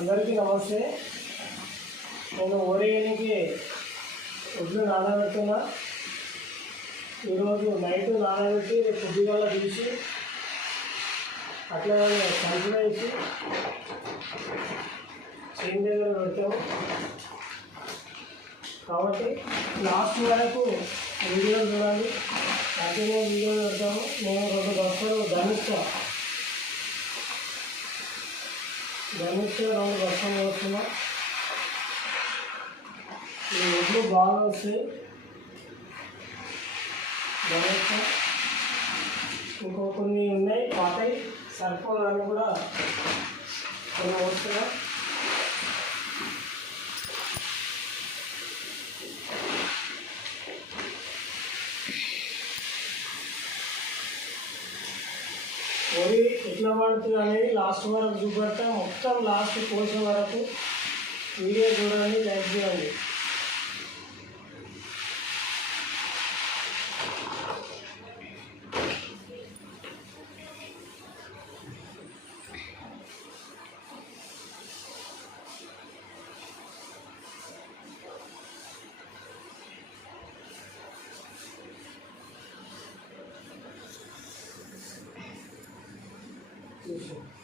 అందరికీ నమస్తే. నేను ఓరేయనికి ఒడ్లు నానబెడుతున్నా. ఈరోజు నైట్ నానబెట్టి రేపు పొద్దుగాల తీసి అట్లాగే సంచులో వేసి చేను దగ్గర పెడతాము. కాబట్టి లాస్ట్ వరకు వీడియోలు చూడండి, కంటిన్యూ వీడియోలు పెడతాము. నేను 2 బస్తాలు ధనిష్ట 2 బస్తాలు వస్తున్నా. ఈ ఒడ్లు బాగా వస్తాయి. ధనిష్ట ఇంకో కొన్ని ఉన్నాయి, పాతాయి సరిపోదని కూడా కొన్ని వస్తున్నా. వరి ఎట్లా పడుతుంది అనేది లాస్ట్ వరకు చూపెడతా. మొత్తం లాస్ట్ కోసే వరకు వీడియో చూడండి, లైక్ చేయండి. Isso.